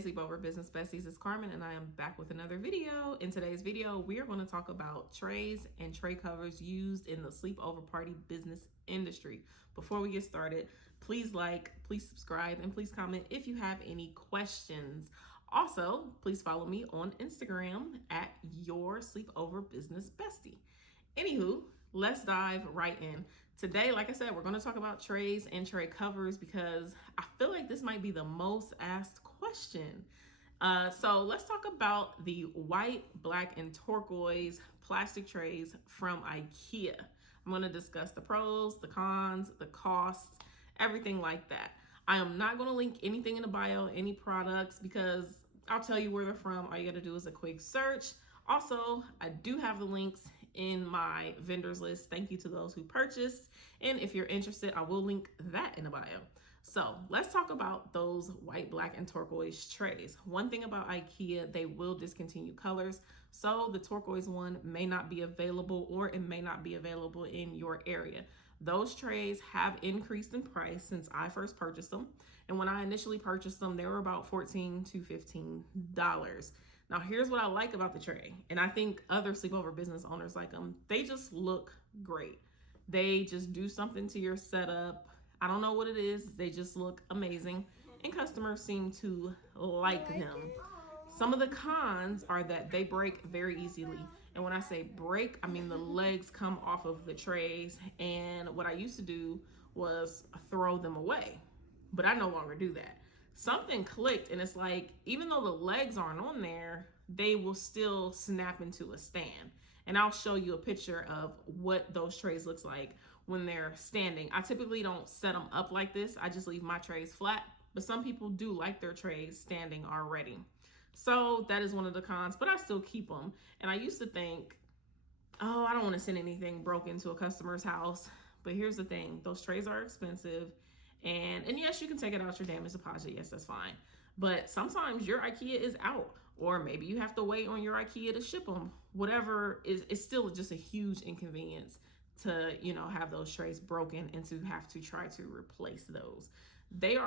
Hey Sleepover Business Besties, it's Carmen and I am back with another video. In today's video, we are going to talk about trays and tray covers used in the sleepover party business industry. Before we get started, please like, please subscribe, and please comment if you have any questions. Also, please follow me on Instagram at Your Sleepover Business Bestie. Anywho, let's dive right in. Today, like I said, we're going to talk about trays and tray covers because I feel like this might be the most asked question. So let's talk about the white, black, and turquoise plastic trays from Ikea. I'm going to discuss the pros, the cons, the costs, everything like that. I am not going to link anything in the bio, any products, because I'll tell you where they're from. All you got to do is a quick search. Also, I do have the links in my vendors list. Thank you to those who purchased. And if you're interested, I will link that in the bio. So let's talk about those white, black, and turquoise trays. One thing about Ikea, they will discontinue colors. So the turquoise one may not be available, or it may not be available in your area. Those trays have increased in price since I first purchased them. And when I initially purchased them, they were about $14 to $15. Now, here's what I like about the tray, and I think other sleepover business owners like them. They just look great. They just do something to your setup. I don't know what it is. They just look amazing, and customers seem to like them. Some of the cons are that they break very easily. And when I say break, I mean the legs come off of the trays, and what I used to do was throw them away, but I no longer do that. Something clicked, and it's like, even though the legs aren't on there, they will still snap into a stand. And I'll show you a picture of what those trays looks like when they're standing. I typically don't set them up like this. I just leave my trays flat, but some people do like their trays standing already. So that is one of the cons, but I still keep them. And I used to think, oh, I don't want to send anything broken to a customer's house. But here's the thing, those trays are expensive. And yes, you can take it out your damaged deposit. Yes, that's fine. But sometimes your Ikea is out, or maybe you have to wait on your Ikea to ship them. Whatever is, it's still just a huge inconvenience to, have those trays broken and to have to try to replace those.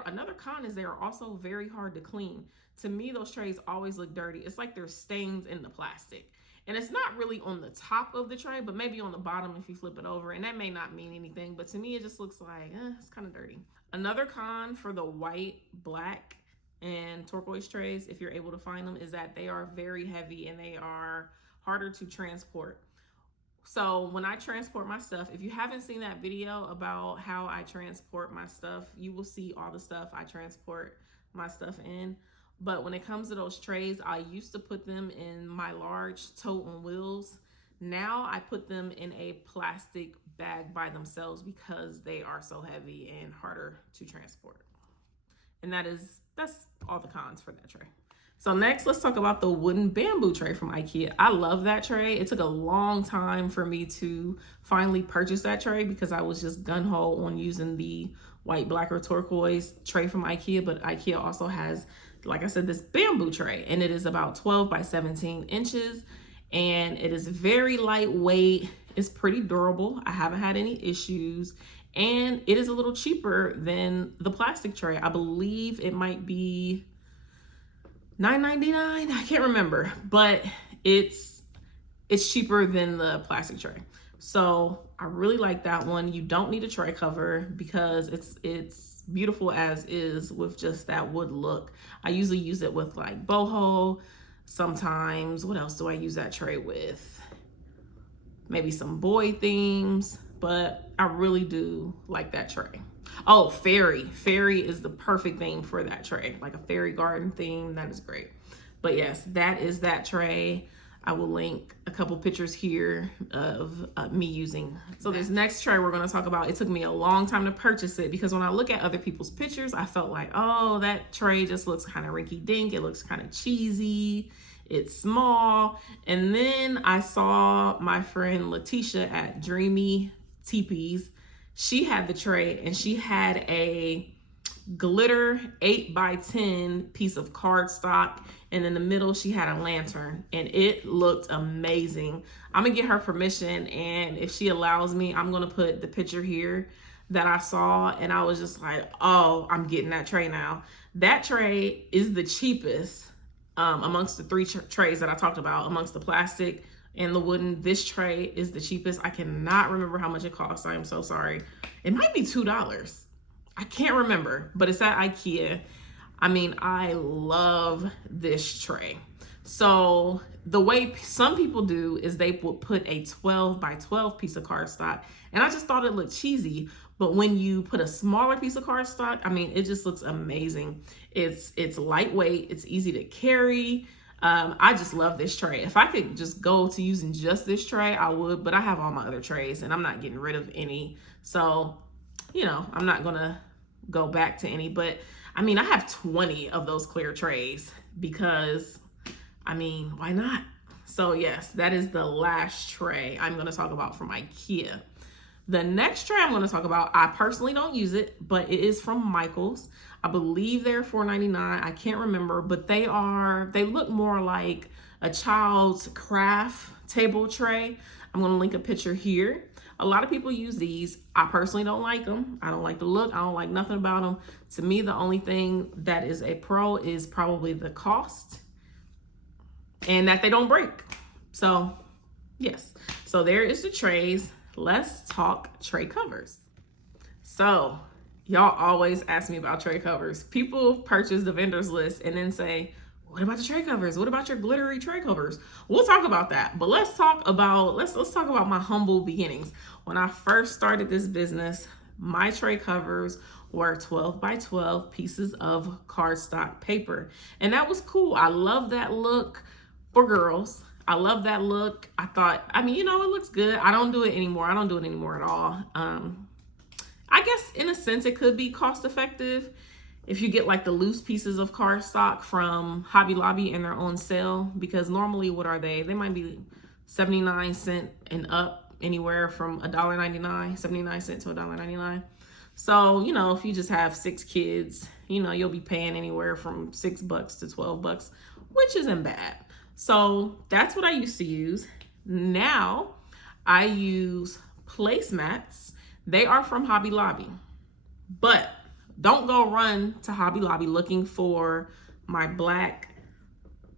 Another con is they are also very hard to clean. To me, those trays always look dirty. It's like there's stains in the plastic. And it's not really on the top of the tray, but maybe on the bottom if you flip it over. And that may not mean anything, but to me, it just looks like, it's kind of dirty. Another con for the white, black, and turquoise trays, if you're able to find them, is that they are very heavy and they are harder to transport. So when I transport my stuff, if you haven't seen that video about how I transport my stuff, you will see all the stuff I transport my stuff in. But when it comes to those trays, I used to put them in my large tote on wheels. Now I put them in a plastic bag by themselves because they are so heavy and harder to transport. And that's all the cons for that tray. So next, let's talk about the wooden bamboo tray from Ikea. I love that tray. It took a long time for me to finally purchase that tray because I was just gung-ho on using the white, black, or turquoise tray from Ikea. But Ikea also has, like I said, this bamboo tray, and it is about 12 by 17 inches. And it is very lightweight. It's pretty durable. I haven't had any issues. And it is a little cheaper than the plastic tray. I believe it might be $9.99. I can't remember, but it's cheaper than the plastic tray. So I really like that one. You don't need a tray cover because it's beautiful as is with just that wood look. I usually use it with like boho. Sometimes, what else do I use that tray with? Maybe some boy themes, but I really do like that tray. Oh, fairy. Fairy is the perfect thing for that tray, like a fairy garden theme. That is great. But yes, that is that tray. I will link a couple pictures here of me using. So this next tray we're going to talk about, it took me a long time to purchase it because when I look at other people's pictures, I felt like, oh, that tray just looks kind of rinky dink. It looks kind of cheesy. It's small. And then I saw my friend Letitia at Dreamy Teepees. She had the tray and she had a glitter 8 by 10 piece of cardstock, and in the middle she had a lantern, and it looked amazing. I'm gonna get her permission, and if she allows me, I'm gonna put the picture here. that I saw, and I was just like, oh, I'm getting that tray now. That tray is the cheapest amongst the three trays that I talked about, amongst the plastic and the wooden. This tray is the cheapest. I cannot remember how much it costs. I am so sorry. It might be $2. I can't remember, but it's at Ikea. I mean, I love this tray. So the way some people do is they would put a 12 by 12 piece of cardstock, and I just thought it looked cheesy. But when you put a smaller piece of cardstock, I mean, it just looks amazing. It's lightweight, it's easy to carry. I just love this tray. If I could just go to using just this tray, I would, but I have all my other trays and I'm not getting rid of any. So, you know, I'm not gonna go back to any, but I mean, I have 20 of those clear trays because, I mean, why not? So yes, that is the last tray I'm gonna talk about from Ikea. The next tray I'm going to talk about, I personally don't use it, but it is from Michaels. I believe they're $4.99. I can't remember, but they look more like a child's craft table tray. I'm going to link a picture here. A lot of people use these. I personally don't like them. I don't like the look. I don't like nothing about them. To me, the only thing that is a pro is probably the cost and that they don't break. So yes, so there is the trays. Let's talk tray covers. So y'all always ask me about tray covers. People purchase the vendor's list and then say, what about the tray covers? What about your glittery tray covers? We'll talk about that, but let's talk about my humble beginnings. When I first started this business, my tray covers were 12 by 12 pieces of cardstock paper, and that was cool. I love that look for girls. I love that look. I thought, I mean, you know, it looks good. I don't do it anymore. I don't do it anymore at all. I guess in a sense it could be cost effective if you get like the loose pieces of cardstock from Hobby Lobby and they're on sale, because normally what are they? They might be 79 cents and up, anywhere from $1.99, 79 cents to $1.99. So, you know, if you just have 6 kids, you know, you'll be paying anywhere from $6 to $12, which isn't bad. So that's what I used to use. Now I use Placemats. They are from Hobby Lobby, but don't go run to Hobby Lobby looking for my black,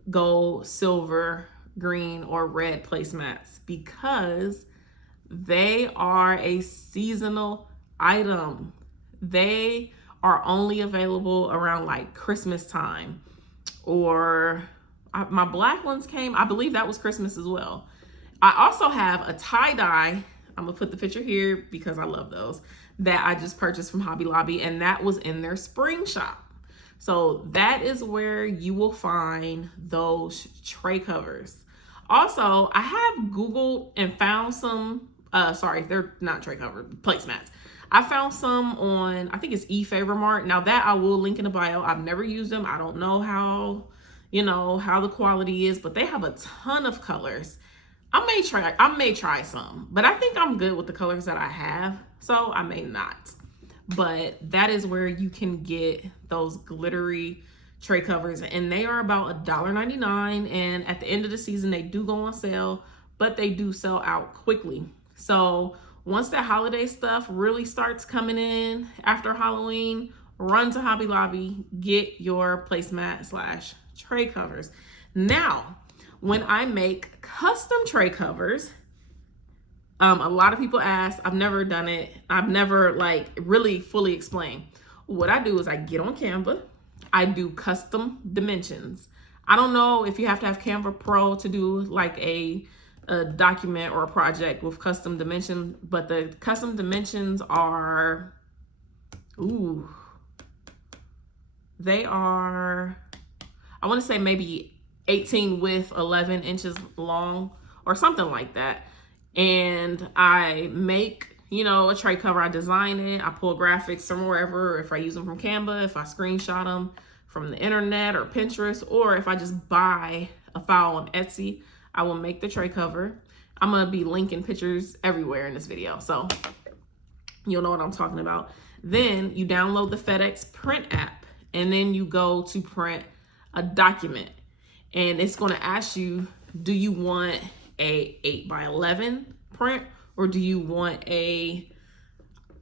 gold, silver, green, or red placemats, because they are a seasonal item. They are only available around like Christmas time, or my black ones came, I believe that was Christmas as well. I also have a tie-dye. I'm gonna put the picture here because I love those, that I just purchased from Hobby Lobby, and that was in their spring shop. So that is where you will find those tray covers. Also, I have Googled and found some, they're not tray cover, placemats. I found some on, I think it's eFavorMart. Now that I will link in the bio. I've never used them. I don't know how, you know, how the quality is, but they have a ton of colors. I may try some, but I think I'm good with the colors that I have, so I may not. But that is where you can get those glittery tray covers, and they are about $1.99, and at the end of the season they do go on sale, but they do sell out quickly. So once that holiday stuff really starts coming in after Halloween, run to Hobby Lobby, get your placemat / tray covers. Now, when I make custom tray covers, a lot of people ask, I've never done it. I've never like really fully explained. What I do is I get on Canva, I do custom dimensions. I don't know if you have to have Canva Pro to do like a document or a project with custom dimension, but the custom dimensions are, they are, I want to say maybe 18 width, 11 inches long, or something like that. And I make, you know, a tray cover. I design it. I pull graphics from wherever, if I use them from Canva, if I screenshot them from the internet or Pinterest, or if I just buy a file on Etsy, I will make the tray cover. I'm going to be linking pictures everywhere in this video, so you'll know what I'm talking about. Then you download the FedEx print app, and then you go to print a document. And it's going to ask you, do you want a 8 by 11 print, or do you want a,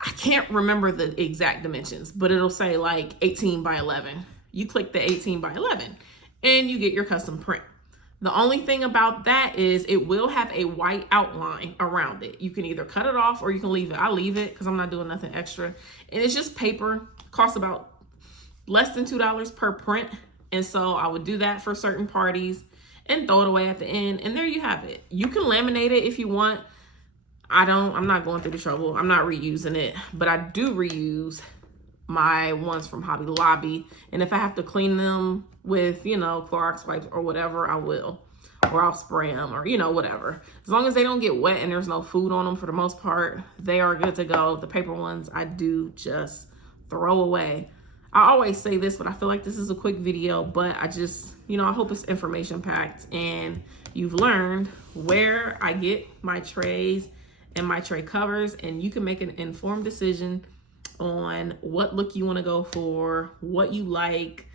I can't remember the exact dimensions, but it'll say like 18 by 11. You click the 18 by 11 and you get your custom print. The only thing about that is it will have a white outline around it. You can either cut it off or you can leave it. I leave it because I'm not doing nothing extra. And it's just paper. Costs about less than $2 per print. And so I would do that for certain parties and throw it away at the end. And there you have it. You can laminate it if you want. I'm not going through the trouble. I'm not reusing it, but I do reuse my ones from Hobby Lobby. And if I have to clean them with, Clorox wipes or whatever, I will. Or I'll spray them or, whatever. As long as they don't get wet and there's no food on them for the most part, they are good to go. The paper ones I do just throw away. I always say this, but I feel like this is a quick video, but I just, I hope it's information packed and you've learned where I get my trays and my tray covers, and you can make an informed decision on what look you want to go for, what you like.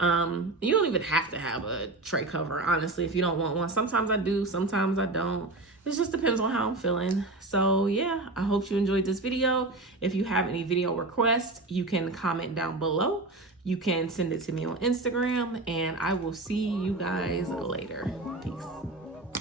You don't even have to have a tray cover, honestly, if you don't want one. Sometimes I do, sometimes I don't. It just depends on how I'm feeling. So yeah, I hope you enjoyed this video. If you have any video requests, you can comment down below. You can send it to me on Instagram, and I will see you guys later. Peace.